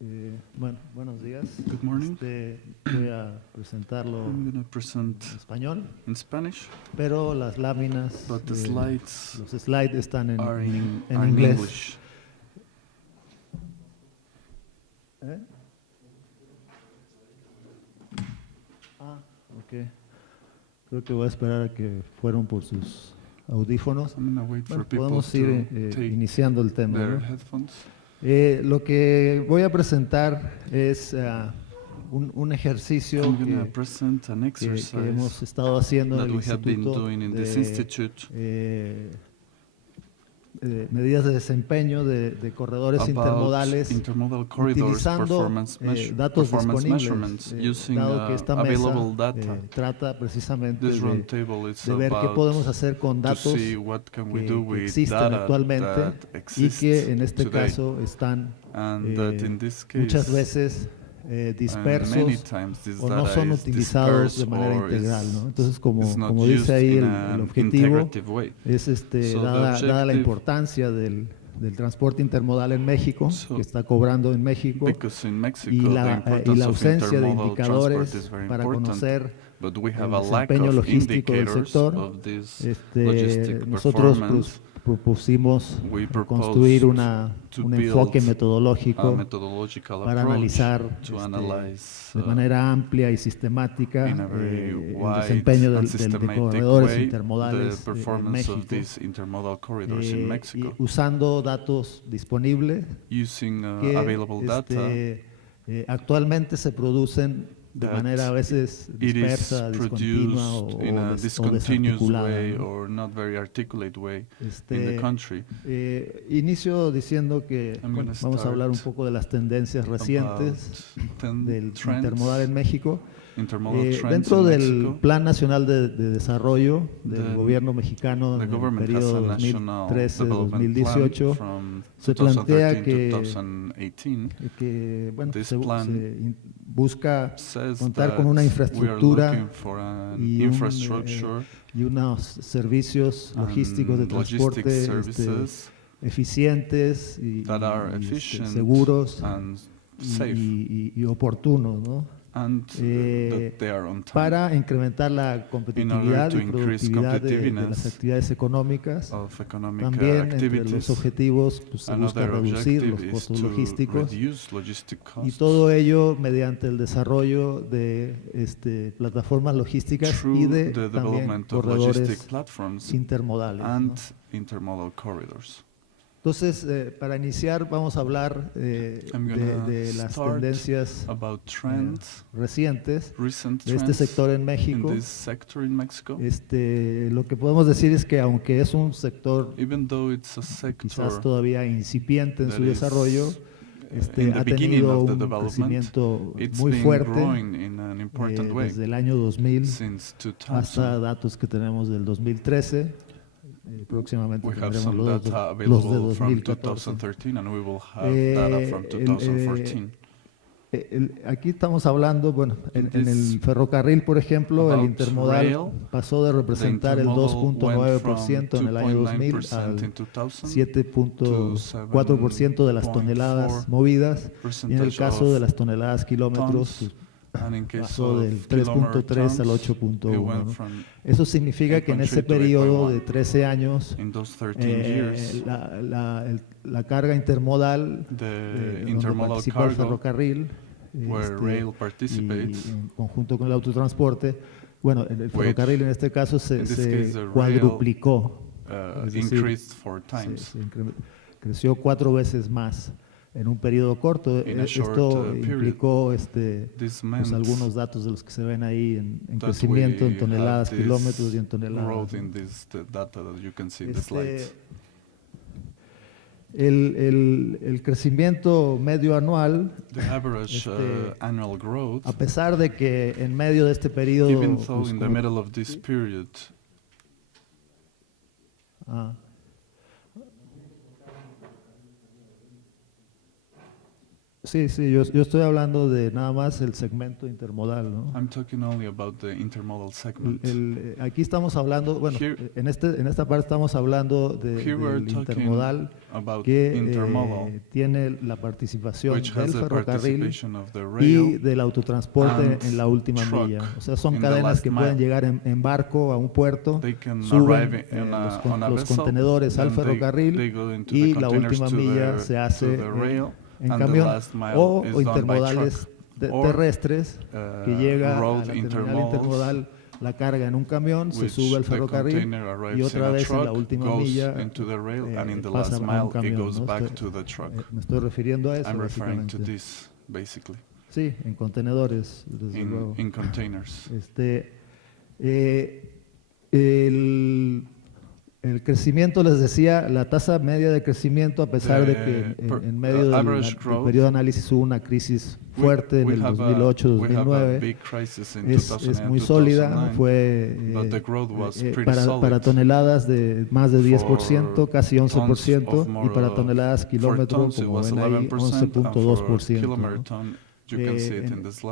Bueno, buenos días. Good morning. Voy a presentarlo I'm going to present en español, in Spanish, pero las láminas, but the slides los slides están en, are in inglés. English. ¿Eh? Ok. Creo que voy a esperar a que fueron por sus audífonos. I'm going to wait Bueno, for people podemos to ir take iniciando el tema, their ¿no? headphones. Lo que voy a presentar es un ejercicio I'm going to que present an que exercise hemos estado haciendo en that el we have been Instituto doing in this de institute medidas de desempeño de corredores about intermodales, intermodal corridors, utilizando datos performance disponibles, measurements, using dado que esta mesa available data. trata precisamente This de roundtable is ver qué about podemos hacer con to datos see what can we do que with existen data actualmente that y exists que en este today, caso están and that in this muchas case veces and many dispersos times this o no data son is utilizados de dispersed manera or integral, ¿no? Entonces, is como not dice used ahí, in el an objetivo integrative way. es So the dada la objective- importancia del transporte intermodal en México, So, que está cobrando en México, Because in Mexico y the la importance of ausencia de intermodal transport indicadores is very para important, conocer but we el have a lack desempeño of logístico del indicators sector. of this logistic Nosotros performance. propusimos We construir proposed to un build enfoque a metodológico methodological para approach analizar to analyze de manera amplia y sistemática in a very el wide desempeño and de systematic corredores way intermodales the en performance of México, these intermodal corridors in y Mexico, usando datos disponibles using que available data actualmente se producen de that manera a veces it is dispersa, discontinua produced in a o discontinuous desarticulada, way ¿no? or not very articulate way in the country. Inicio diciendo que I'm gonna vamos a hablar un start poco de las tendencias recientes del trends, intermodal en México. intermodal trends Dentro in del Mexico. Plan Nacional de Desarrollo del The- gobierno mexicano The en el government has a periodo national development plan 2013-2018, from se plantea 2013 to 2018. que bueno, This se plan busca says contar that con una we are infraestructura looking for an y infrastructure unos servicios logísticos de and logistic transporte services eficientes y that are y, efficient seguros and safe y oportunos, ¿no? and that they are on time Para incrementar la competitividad to y increase productividad de las competitiveness actividades económicas. of economic También entre activities. los objetivos pues, se busca Another reducir los objective is costos to logísticos reduce logistic y costs todo ello mediante el desarrollo de plataformas logísticas y through de the también development of logistic corredores platforms intermodales, ¿no? and intermodal corridors. Entonces, para iniciar vamos a hablar I'm gonna de las start tendencias about trends, recientes recent de este trends sector en in México. this sector in Mexico. Lo que podemos decir es que aunque es un sector Even though it's a quizás sector todavía incipiente en that su is, desarrollo, in the ha beginning tenido of the un development, crecimiento it's muy been fuerte growing in an important way desde el año 2000 since hasta 2000. datos que tenemos del 2013. Próximamente We have tendremos some los data de available from 2014. 2013 and we will have data from 2014. Aquí estamos hablando, bueno, en This el ferrocarril, por ejemplo, el about intermodal rail, pasó de representar el intermodal went 2.9% en el año 2000 2.9% al in 2000 7.4% de las toneladas movidas, y en el caso de las toneladas kilómetros tons, and in case pasó of del kilometer 3.3 al tons, 8.1, it went ¿no? from Eso significa que en ese 8.3 to periodo 8.1. de 13 años In those 13 years, la carga intermodal the donde intermodal participa el cargo, ferrocarril where rail y participates, en conjunto con el autotransporte, bueno, el ferrocarril en este caso in this se case, the rail, cuadruplicó, es decir, increased 4 times. creció 4 veces más en un periodo corto. In a short, Esto period. implicó This pues, meant algunos datos de los que se ven ahí en that crecimiento en we toneladas, have this kilómetros y en toneladas, growth ¿no? in this the data that you can see in the Este, slides. el crecimiento medio anual, The average annual growth, a pesar de que en medio de este periodo, even though pues, in the como- middle of this period, ah, Sí, yo estoy hablando de nada más el segmento intermodal, ¿no? I'm talking only about the intermodal segment. Aquí estamos hablando, bueno, Here- en esta parte estamos hablando Here we're del talking intermodal about que intermodal, tiene la participación which del has the ferrocarril participation of the y rail del autotransporte and en la última truck milla. O sea, son in the cadenas last que pueden mile. llegar en barco a un puerto, They can suben arrive in on a los vessel, contenedores al then they ferrocarril go into y the la containers última to milla the- se to hace the rail, en and the camión last mile o is done by intermodales truck, or, terrestres que llega a road la terminal intermodals. intermodal, la carga en un camión, se which sube al the ferrocarril container arrives y otra in a vez en la truck, última goes milla into the rail, and in the pasa last a un mile it camión, goes ¿no? back to the truck. Me estoy refiriendo a eso, I'm referring to básicamente. this, basically, Sí, en contenedores, desde luego. in containers. El crecimiento, les decía, la tasa media de crecimiento, a pesar de que en medio del periodo de análisis hubo una crisis fuerte en el 2008-2009, es muy sólida, fue para toneladas de más de 10%, casi 11%, y para toneladas kilómetro, como ven ahí, 11.2%, ¿no?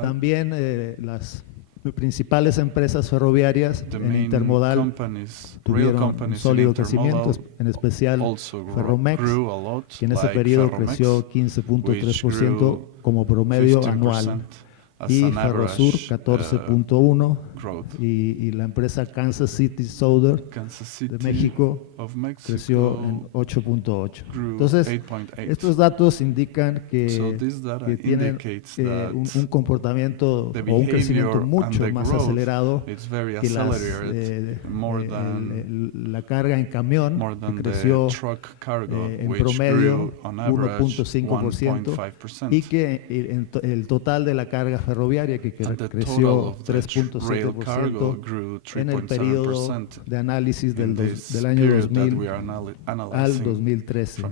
También las principales empresas ferroviarias en intermodal tuvieron un sólido crecimiento, en especial Ferromex, que en ese periodo creció 15.3% como promedio anual, y Ferrosur 14.1%, y la empresa Kansas City Southern de México creció en 8.8%. Entonces, estos datos indican que tienen un comportamiento o un crecimiento mucho más acelerado que la carga en camión, que creció en promedio 1.5%, y que el total de la carga ferroviaria, que creció 3.7% en el periodo de análisis del año 2000 al 2013.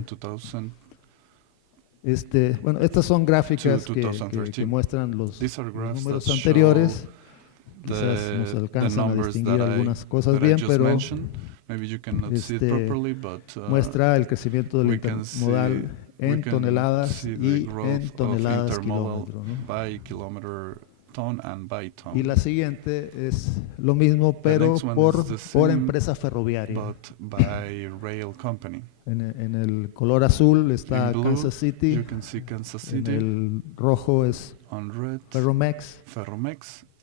Bueno, estas son gráficas que muestran los números anteriores. Quizás nos alcanzan a distinguir algunas cosas bien, pero muestra el crecimiento del intermodal en toneladas y en toneladas kilómetro, ¿no? Y la siguiente es lo mismo, pero por empresa ferroviaria. En el color azul está Kansas City, en el rojo es Ferromex,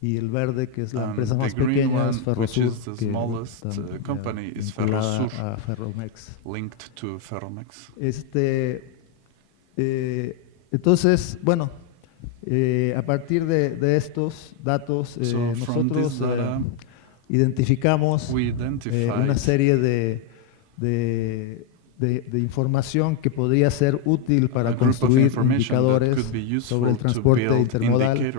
y el verde, que es la empresa más pequeña, es Ferrosur, que está vinculada a Ferromex. Entonces, bueno, a partir de estos datos, nosotros identificamos una serie de información que podría ser útil para construir indicadores sobre el transporte intermodal.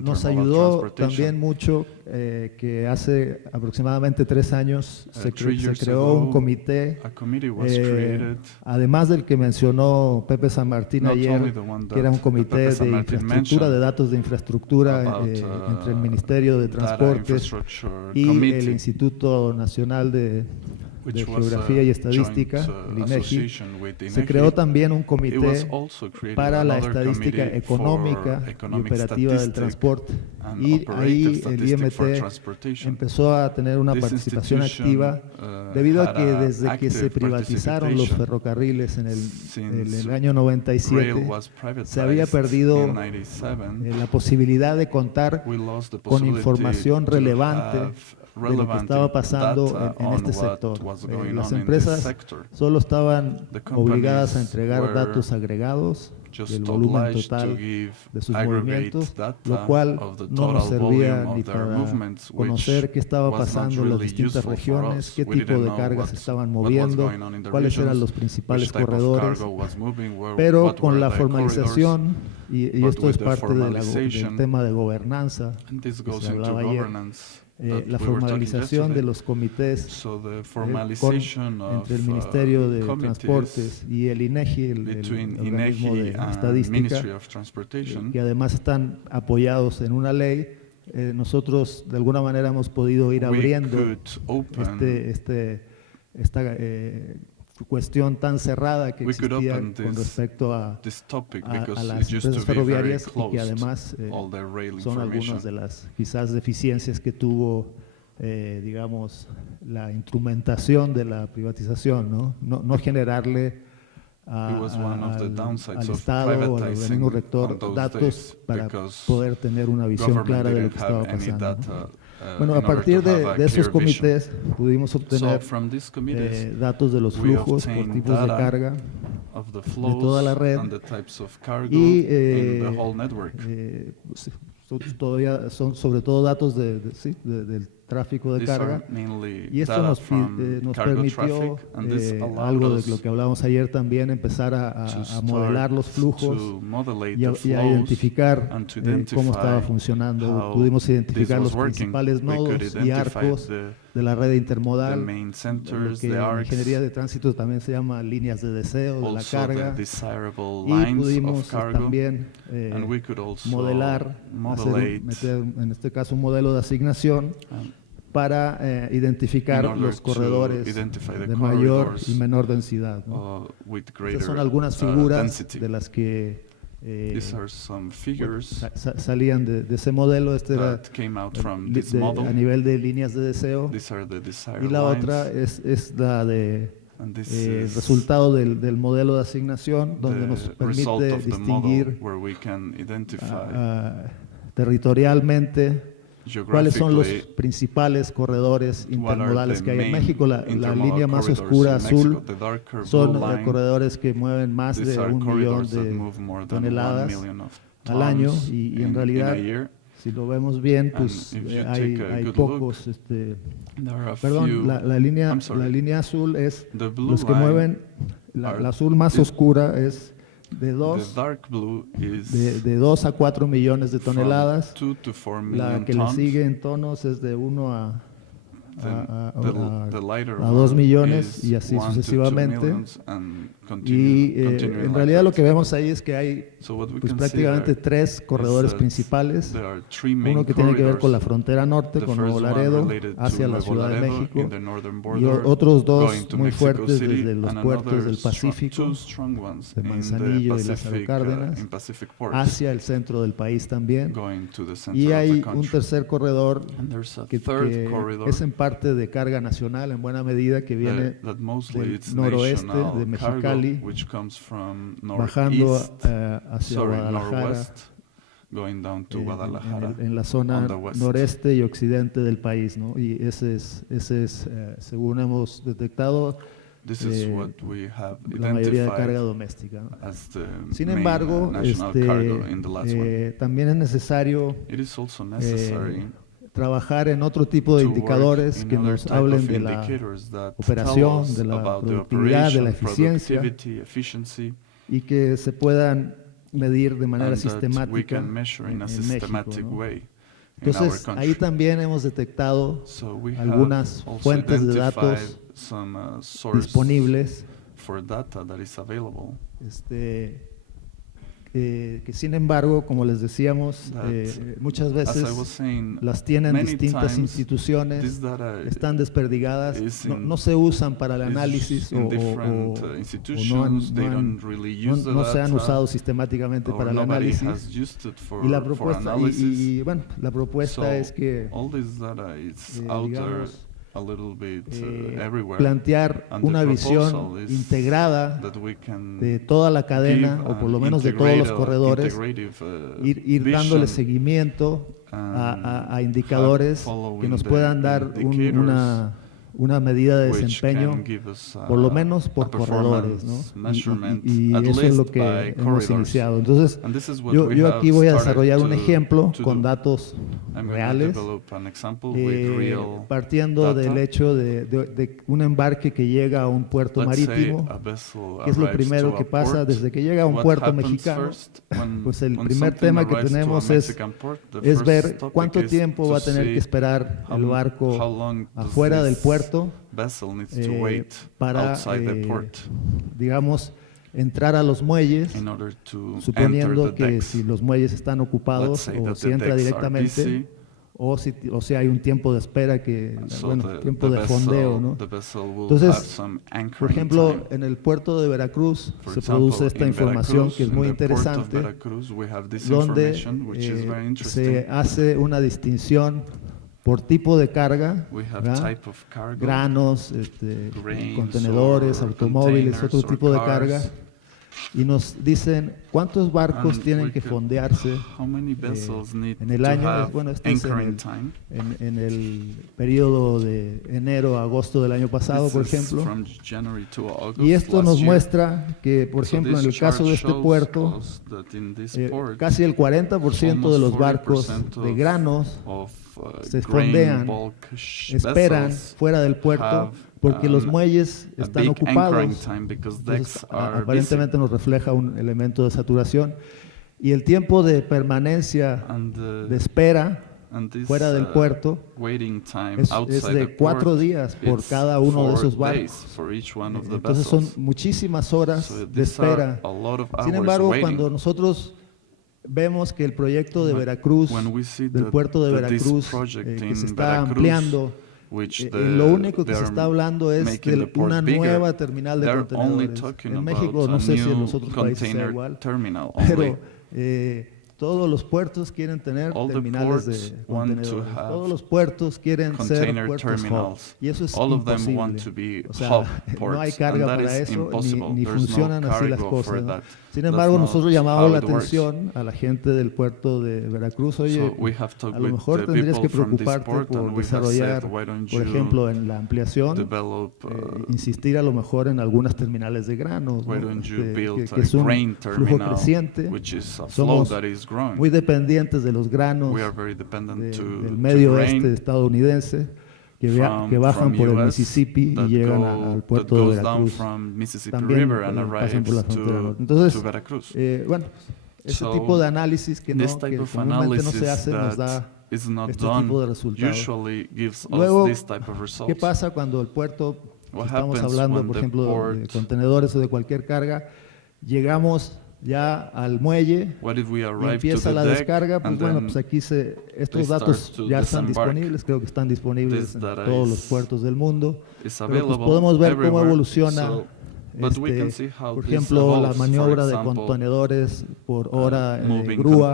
Nos ayudó también mucho que hace aproximadamente 3 años se creó un comité, además del que mencionó Pepe San Martín ayer, que era un comité de infraestructura, de datos de infraestructura entre el Ministerio de Transportes y el Instituto Nacional de Geografía y Estadística, el INEGI. Se creó también un comité para la estadística económica y operativa del transporte, y ahí el IMT empezó a tener una participación activa debido a que desde que se privatizaron los ferrocarriles en el año 97 se había perdido la posibilidad de contar con información relevante de lo que estaba pasando en este sector. Las empresas solo estaban obligadas a entregar datos agregados del volumen total de sus movimientos, lo cual no nos servía ni para conocer qué estaba pasando en las distintas regiones, qué tipo de cargas estaban moviendo, cuáles eran los principales corredores. Pero con la formalización, y esto es parte del tema de gobernanza que se hablaba ayer, la formalización de los comités entre el Ministerio de Transportes y el INEGI, el organismo de estadística, que además están apoyados en una ley. Nosotros de alguna manera hemos podido ir abriendo esta cuestión tan cerrada que existía con respecto a las empresas ferroviarias y que además son algunas de las quizás deficiencias que tuvo, digamos, la instrumentación de la privatización, no generarle al Estado o al organismo rector datos para poder tener una visión clara de lo que estaba pasando. Bueno, a partir de esos comités pudimos obtener datos de los flujos por tipos de carga de toda la red y todavía son sobre todo datos del tráfico de carga, y esto nos permitió algo de lo que hablábamos ayer también, empezar a modelar los flujos y a identificar cómo estaba funcionando. Pudimos identificar los principales nodos y arcos de la red intermodal, lo que en ingeniería de tránsito también se llama líneas de deseo de la carga, y pudimos también modelar, meter en este caso un modelo de asignación para identificar los corredores de mayor y menor densidad, ¿no? Estas son algunas figuras de las que salían de ese modelo. Este era a nivel de líneas de deseo, y la otra es la de resultado del modelo de asignación, donde nos permite distinguir territorialmente cuáles son los principales corredores intermodales que hay en México. La línea más oscura azul son corredores que mueven más de 1 millón de toneladas al año, y en realidad, si lo vemos bien, pues hay pocos. Perdón, la línea azul es los que mueven, la azul más oscura es de 2 a 4 millones de toneladas. La que le sigue en tonos es de 1 a 2 millones y así sucesivamente. Y en realidad lo que vemos ahí es que hay pues prácticamente 3 corredores principales. Uno que tiene que ver con la frontera norte, con Nuevo Laredo, hacia la Ciudad de México, y otros 2 muy fuertes desde los puertos del Pacífico, de Manzanillo y Lázaro Cárdenas, hacia el centro del país también. Y hay un tercer corredor que es en parte de carga nacional en buena medida, que viene del noroeste de Mexicali, bajando hacia Guadalajara, en la zona noreste y occidente del país, ¿no? Y ese es según hemos detectado, la mayoría de carga doméstica, ¿no? Sin embargo, también es necesario trabajar en otro tipo de indicadores que nos hablen de la operación, de la productividad, de la eficiencia, y que se puedan medir de manera sistemática en México, ¿no? Entonces, ahí también hemos detectado algunas fuentes de datos disponibles, que sin embargo, como les decíamos, muchas veces las tienen distintas instituciones, están desperdigadas, no se usan para el análisis, o no se han usado sistematamente para el análisis. Y la propuesta es que digamos, plantear una visión integrada de toda la cadena, o por lo menos de todos los corredores, ir dándole seguimiento a indicadores que nos puedan dar una medida de desempeño, por lo menos por corredores, ¿no? Y eso es lo que hemos iniciado. Entonces, yo aquí voy a desarrollar un ejemplo con datos reales, partiendo del hecho de un embarque que llega a un puerto marítimo. ¿Qué es lo primero que pasa desde que llega a un puerto mexicano? Pues el primer tema que tenemos es ver cuánto tiempo va a tener que esperar el barco afuera del puerto para, digamos, entrar a los muelles, suponiendo que si los muelles están ocupados o si entra directamente, o si hay un tiempo de espera tiempo de fondeo, ¿no? Entonces, por ejemplo, en el puerto de Veracruz se produce esta información que es muy interesante, donde se hace una distinción por tipo de carga, granos, contenedores, automóviles, otro tipo de carga, y nos dicen cuántos barcos tienen que fondearse en el año. Bueno, este es en el periodo de enero a agosto del año pasado, por ejemplo. Y esto nos muestra que, por ejemplo, en el caso de este puerto, casi el 40% de los barcos de granos se fondean, esperan fuera del puerto, porque los muelles están ocupados. Entonces, aparentemente nos refleja un elemento de saturación. Y el tiempo de permanencia, de espera fuera del puerto, es de 4 días por cada uno de esos barcos. Entonces son muchísimas horas de espera. Sin embargo, cuando nosotros vemos que el proyecto de Veracruz, del puerto de Veracruz, que se está ampliando, lo único que se está hablando es de una nueva terminal de contenedores. En México, no sé si en los otros países sea igual, pero todos los puertos quieren tener terminales de contenedores. Todos los puertos quieren ser puertos hub. Y eso es imposible. O sea, no hay carga para eso, ni funcionan así las cosas, ¿no? Sin embargo, nosotros llamamos la atención a la gente del puerto de Veracruz. Oye, a lo mejor tendrías que preocuparte por desarrollar, por ejemplo, en la ampliación, insistir a lo mejor en algunas terminales de granos, ¿no? Que es un flujo creciente. Somos muy dependientes de los granos del medio oeste estadounidense, que bajan por el Mississippi y llegan al puerto de Veracruz. También pasan por la frontera norte. Entonces, bueno, ese tipo de análisis que comúnmente no se hace nos da este tipo de resultados. Luego, ¿qué pasa cuando el puerto, estamos hablando, por ejemplo, de contenedores o de cualquier carga, llegamos ya al muelle y empieza la descarga? Pues bueno, pues aquí estos datos ya están disponibles, creo que están disponibles en todos los puertos del mundo, pero pues podemos ver cómo evoluciona, por ejemplo, la maniobra de contenedores por hora de grúa.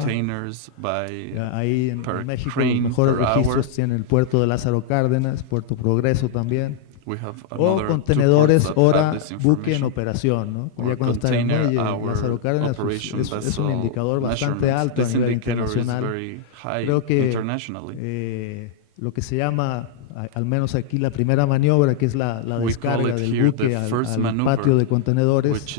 Ahí en México los mejores registros tienen el puerto de Lázaro Cárdenas, Puerto Progreso también. O contenedores hora buque en operación, ¿no? Ya cuando está en el muelle, Lázaro Cárdenas, pues, es un indicador bastante alto a nivel internacional. Creo que lo que se llama, al menos aquí, la primera maniobra, que es la descarga del buque al patio de contenedores,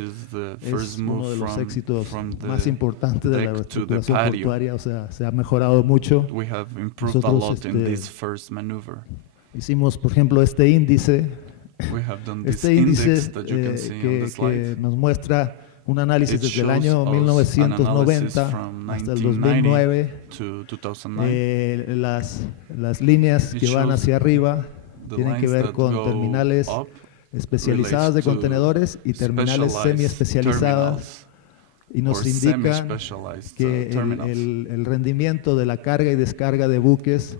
es uno de los éxitos más importantes de la reestructuración portuaria. O sea, se ha mejorado mucho. Nosotros hicimos, por ejemplo, este índice que nos muestra un análisis desde el año 1990 hasta el 2009. Las líneas que van hacia arriba tienen que ver con terminales especializadas de contenedores y terminales semi-especializadas, y nos indican que el rendimiento de la carga y descarga de buques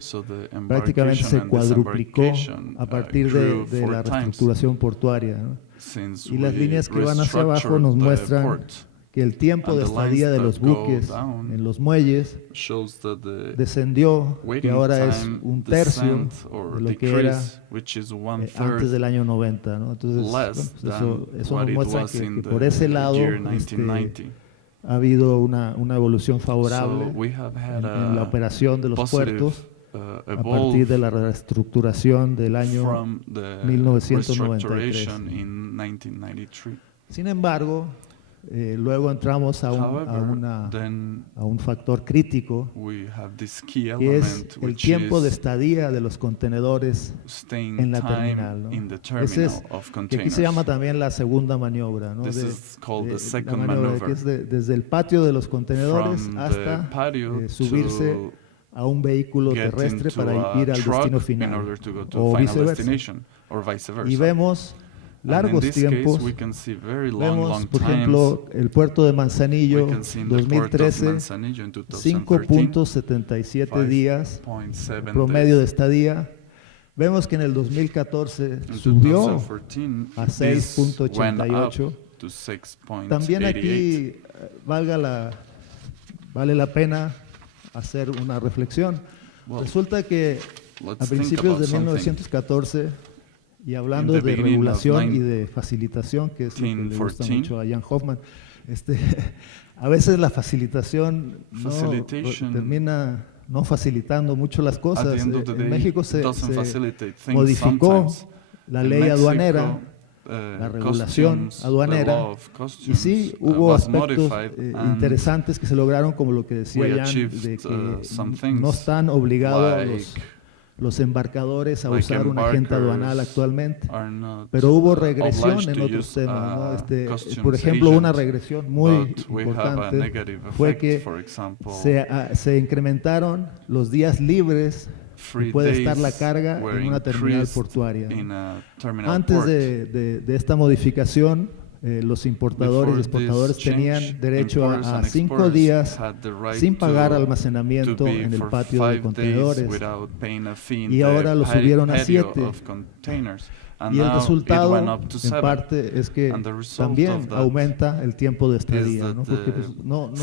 prácticamente se cuadruplicó a partir de la reestructuración portuaria, ¿no? Y las líneas que van hacia abajo nos muestran que el tiempo de estadía de los buques en los muelles descendió, que ahora es un tercio de lo que era antes del año 90, ¿no? Entonces, bueno, eso nos muestra que por ese lado ha habido una evolución favorable en la operación de los puertos a partir de la reestructuración del año 1993. Sin embargo, luego entramos a un factor crítico, que es el tiempo de estadía de los contenedores en la terminal, ¿no? Ese es, que aquí se llama también la segunda maniobra, ¿no? La maniobra que es desde el patio de los contenedores hasta subirse a un vehículo terrestre para ir al destino final, o viceversa. Y vemos largos tiempos. Vemos, por ejemplo, el puerto de Manzanillo, 2013, 5.77 días, promedio de estadía. Vemos que en el 2014 subió a 6.88. También aquí vale la pena hacer una reflexión. Resulta que a principios de 1914, y hablando de regulación y de facilitación, que es lo que le gusta mucho a Jan Hoffman, a veces la facilitación termina no facilitando mucho las cosas. En México se modificó la ley aduanera, la regulación aduanera, y sí hubo aspectos interesantes que se lograron, como lo que decía Jan, de que no están obligados los embarcadores a usar un agente aduanal actualmente, pero hubo regresión en otros temas, ¿no? Por ejemplo, una regresión muy importante fue que se incrementaron los días libres que puede estar la carga en una terminal portuaria. Antes de esta modificación, los importadores y exportadores tenían derecho a 5 días sin pagar almacenamiento en el patio de contenedores, y ahora lo subieron a 7. Y el resultado, en parte, es que también aumenta el tiempo de estadía, ¿no? Porque pues, no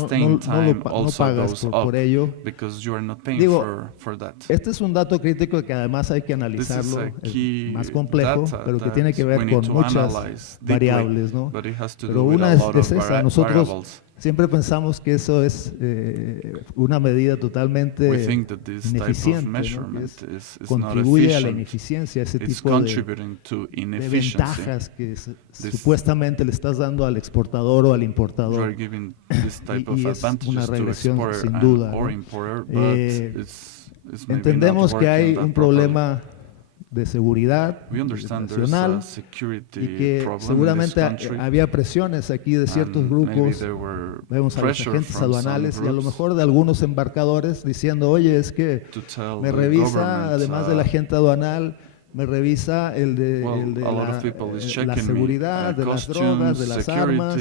pagas por ello. Digo, este es un dato crítico que además hay que analizarlo, es más complejo, pero que tiene que ver con muchas variables, ¿no? Pero una es esa. Nosotros siempre pensamos que eso es una medida totalmente ineficiente, ¿no? Contribuye a la ineficiencia, ese tipo de ventajas que supuestamente le estás dando al exportador o al importador. Y es una regresión sin duda, ¿no? Entendemos que hay un problema de seguridad nacional y que seguramente había presiones aquí de ciertos grupos. Vemos a los agentes aduanales y a lo mejor de algunos embarcadores diciendo: oye, es que me revisa, además del agente aduanal, me revisa el de la seguridad, de las drogas, de las armas,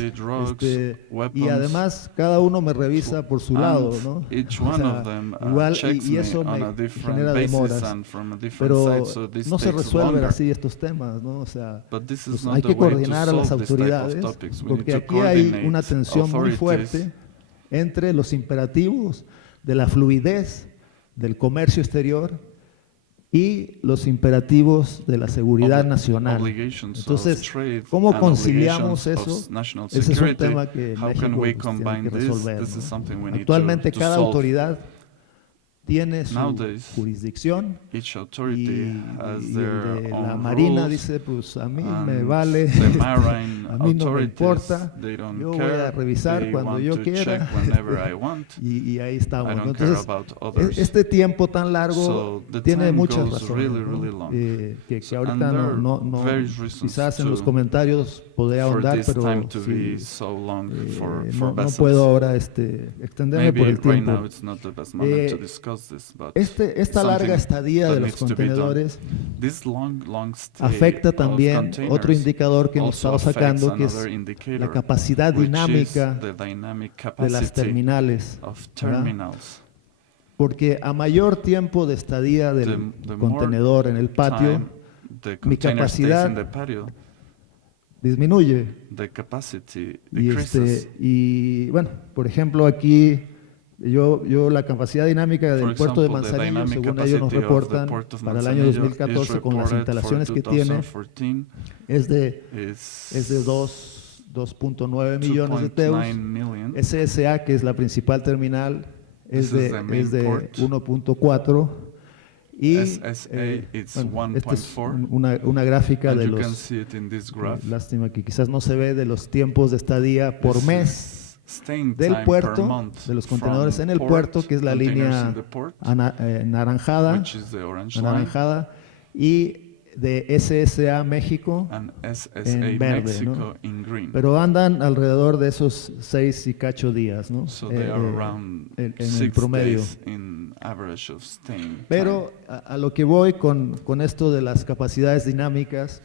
y además cada uno me revisa por su lado, ¿no? O sea, igual, y eso me genera demoras, pero no se resuelven así estos temas, ¿no? O sea, pues hay que coordinar a las autoridades, porque aquí hay una tensión muy fuerte entre los imperativos de la fluidez del comercio exterior y los imperativos de la seguridad nacional. Entonces, ¿cómo conciliamos eso? Ese es un tema que México pues, tiene que resolver, ¿no? Actualmente cada autoridad tiene su jurisdicción, y el de la Marina dice: pues a mí me vale, a mí no me importa, yo voy a revisar cuando yo quiera, y ahí estamos, ¿no? Entonces, este tiempo tan largo tiene muchas razones, ¿no? Que ahorita no quizás en los comentarios podría ahondar, pero no puedo ahora extenderme por el tiempo. Esta larga estadía de los contenedores afecta también otro indicador que hemos estado sacando, que es la capacidad dinámica de las terminales, ¿verdad? Porque a mayor tiempo de estadía del contenedor en el patio, mi capacidad disminuye. Y bueno, por ejemplo, aquí yo la capacidad dinámica del puerto de Manzanillo, según ellos nos reportan, para el año 2014, con las instalaciones que tiene, es de 2.9 millones de teus. SSA, que es la principal terminal, es de 1.4. Y esta es una gráfica de los, lástima que quizás no se ve, de los tiempos de estadía por mes del puerto, de los contenedores en el puerto, que es la línea anaranjada, y de SSA México en verde, ¿no? Pero andan alrededor de esos 6 y cacho días, ¿no? En el promedio. Pero a lo que voy con esto de las capacidades dinámicas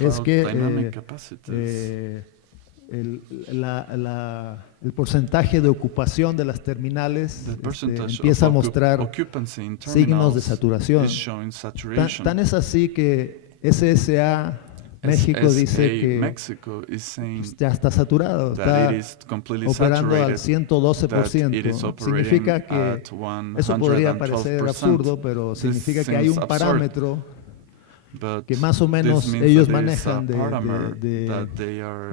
es que el porcentaje de ocupación de las terminales empieza a mostrar signos de saturación. Tan es así que SSA México dice que ya está saturado, está operando al 112%. Significa que, eso podría parecer absurdo, pero significa que hay un parámetro que más o menos ellos manejan de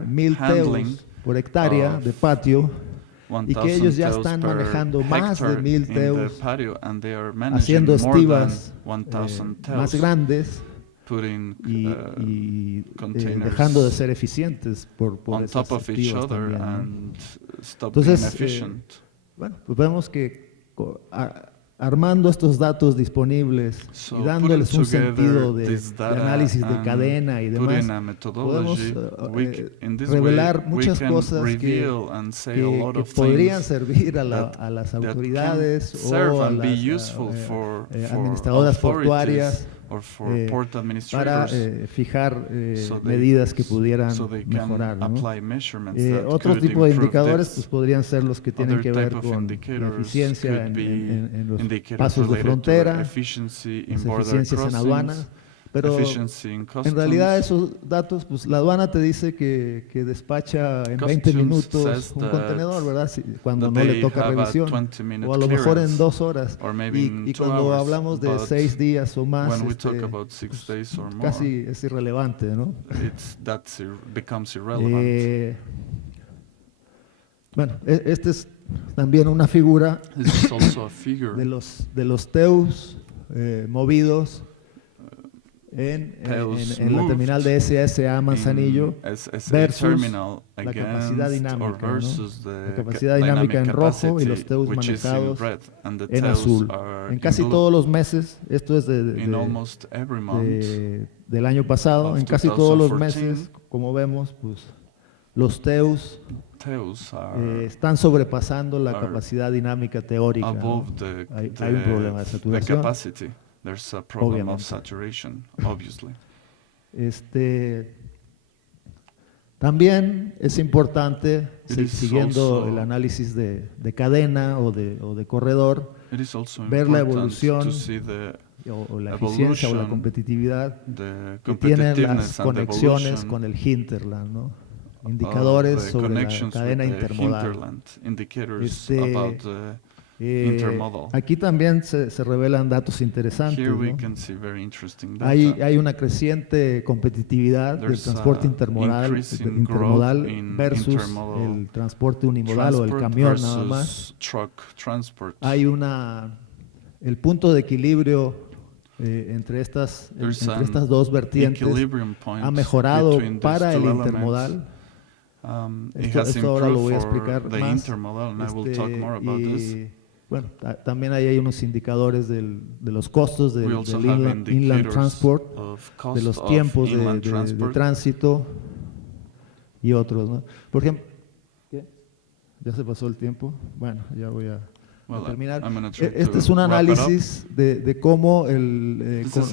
1000 teus por hectárea de patio, y que ellos ya están manejando más de 1000 teus, haciendo estivas más grandes y dejando de ser eficientes por esas estivas también, ¿no? Entonces, bueno, pues vemos que armando estos datos disponibles y dándoles un sentido de análisis de cadena y demás, podemos revelar muchas cosas que podrían servir a las autoridades o a las administradoras portuarias para fijar medidas que pudieran mejorar, ¿no? Otro tipo de indicadores pues, podrían ser los que tienen que ver con la eficiencia en los pasos de frontera, las eficiencias en aduana, pero en realidad esos datos, pues la aduana te dice que despacha en 20 minutos un contenedor, ¿verdad? Cuando no le toca revisión, o a lo mejor en 2 horas. Y cuando hablamos de 6 días o más, casi es irrelevante, ¿no? Bueno, esta es también una figura de los TEUs movidos en la terminal de SSA Manzanillo versus la capacidad dinámica, ¿no? La capacidad dinámica en rojo y los TEUs manejados en azul. En casi todos los meses, esto es del año pasado, en casi todos los meses, como vemos, pues los TEUs están sobrepasando la capacidad dinámica teórica, ¿no? Hay un problema de saturación. There's a problem of saturation, obviously. También es importante, siguiendo el análisis de cadena o de corredor, ver la evolución o la eficiencia o la competitividad que tienen las conexiones con el hinterland, ¿no? Indicadores sobre la cadena intermodal. Aquí también se revelan datos interesantes, ¿no? Hay una creciente competitividad del transporte intermodal versus el transporte unimodal o el camión nada más. Hay el punto de equilibrio entre estas dos vertientes ha mejorado para el intermodal. Esto ahora lo voy a explicar más. Bueno, también hay unos indicadores de los costos del inland transport, de los tiempos de tránsito y otros, ¿no? Por ejemplo, ¿qué? ¿Ya se pasó el tiempo? Bueno, ya voy a terminar. Este es un análisis de cómo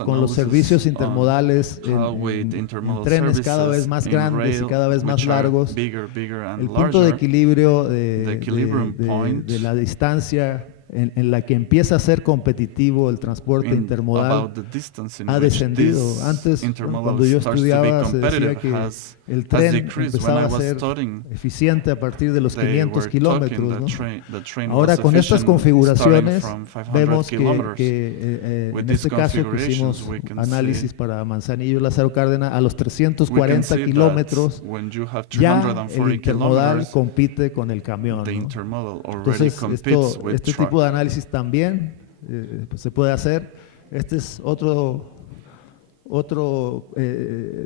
con los servicios intermodales en trenes cada vez más grandes y cada vez más largos, el punto de equilibrio de la distancia en la que empieza a ser competitivo el transporte intermodal ha descendido. Antes, cuando yo estudiaba, se decía que el tren empezaba a ser eficiente a partir de los 500 kilómetros, ¿no? Ahora, con estas configuraciones, vemos que en este caso que hicimos análisis para Manzanillo, Lázaro Cárdenas, a los 340 kilómetros ya el intermodal compite con el camión, ¿no? Entonces, este tipo de análisis también pues se puede hacer. Este es otro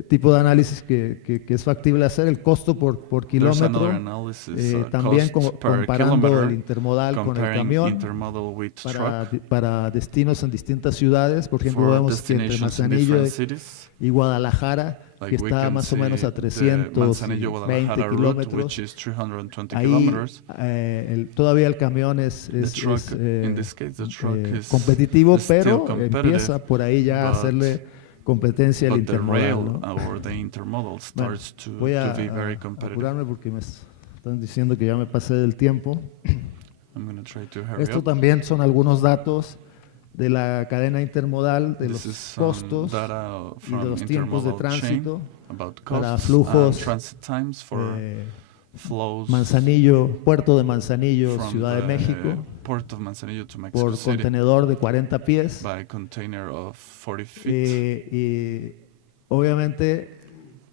tipo de análisis que es factible hacer, el costo por kilómetro, también comparando el intermodal con el camión para destinos en distintas ciudades. Por ejemplo, vemos que entre Manzanillo y Guadalajara, que está más o menos a 320 kilómetros, ahí todavía el camión es competitivo, pero empieza por ahí ya a hacerle competencia el but the intermodal, rail ¿no? or the intermodal starts Voy to be a very competitive. apurarme porque me están diciendo que ya me pasé del tiempo. I'm going to try to hurry Esto up. también son algunos datos de la cadena intermodal, de This is los some costos data y de from los tiempos de intermodal chain tránsito about para costs flujos, and transit times for flows Manzanillo, Puerto de Manzanillo, from Ciudad de the México, Port of Manzanillo to Mexico por City contenedor de 40 pies. by container of 40 feet. Y obviamente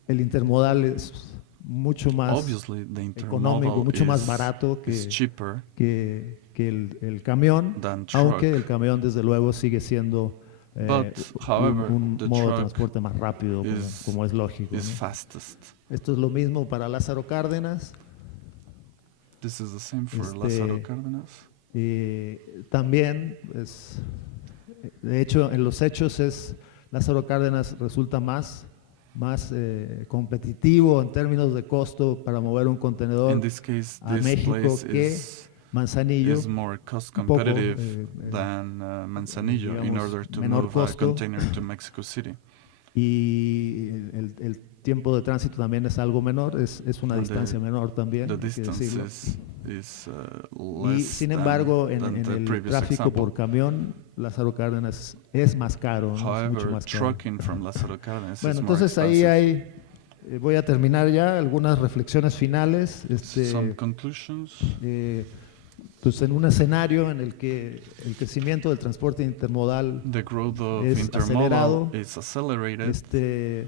el intermodal es mucho más Obviously, the económico, intermodal mucho más barato is cheaper que el camión, than aunque truck. el camión desde luego sigue siendo But, however, un the modo de truck transporte más rápido, como es lógico, is ¿no? fastest. Esto es lo mismo para Lázaro Cárdenas. This is the same for Lázaro Cárdenas. También, de hecho, en los hechos Lázaro Cárdenas resulta más competitivo en términos de costo para mover un contenedor In this case, a this México place que Manzanillo. is more cost un poco, competitive than Manzanillo in digamos, order to menor move costo. a container to Mexico City. Y el tiempo de tránsito también es algo menor, es una distancia menor también. The distance is less y sin embargo, than en the el previous tráfico example. por camión, Lázaro Cárdenas es más caro, ¿no? Es mucho However, más caro. trucking from Lázaro Cárdenas Bueno, is more entonces ahí expensive. voy a terminar ya, algunas reflexiones finales. Some conclusions. Pues en un escenario en el que el crecimiento del transporte intermodal The growth of es intermodal acelerado, is accelerated.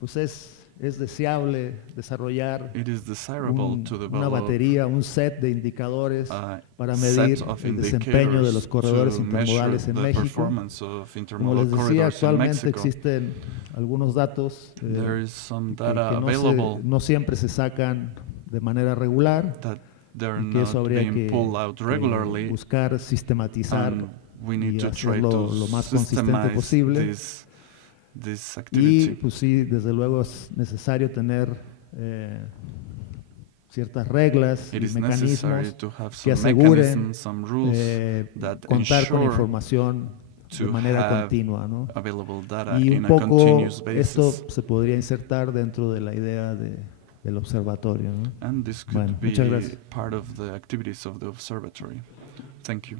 Pues es deseable desarrollar It is desirable to una develop batería, un set de indicadores para set medir of el desempeño de los indicators corredores to measure intermodales en the México. performance of Como intermodal les decía, corridors in actualmente Mexico. existen algunos datos There is some que data no available no siempre se sacan de manera regular, that they're y que eso not habría being pulled out que regularly, buscar sistematizar and we need y to try hacerlo to lo más consistente systemize posible. this Y activity. pues sí, desde luego es necesario tener ciertas reglas It y is necessary mecanismos to have que some aseguren mechanisms, some rules that contar con ensure información de to manera have continua, ¿no? available data Y in un a poco continuous esto basis. se podría insertar dentro de la idea del observatorio, ¿no? And this could Bueno, be muchas gracias. part of the activities of the observatory. Thank you.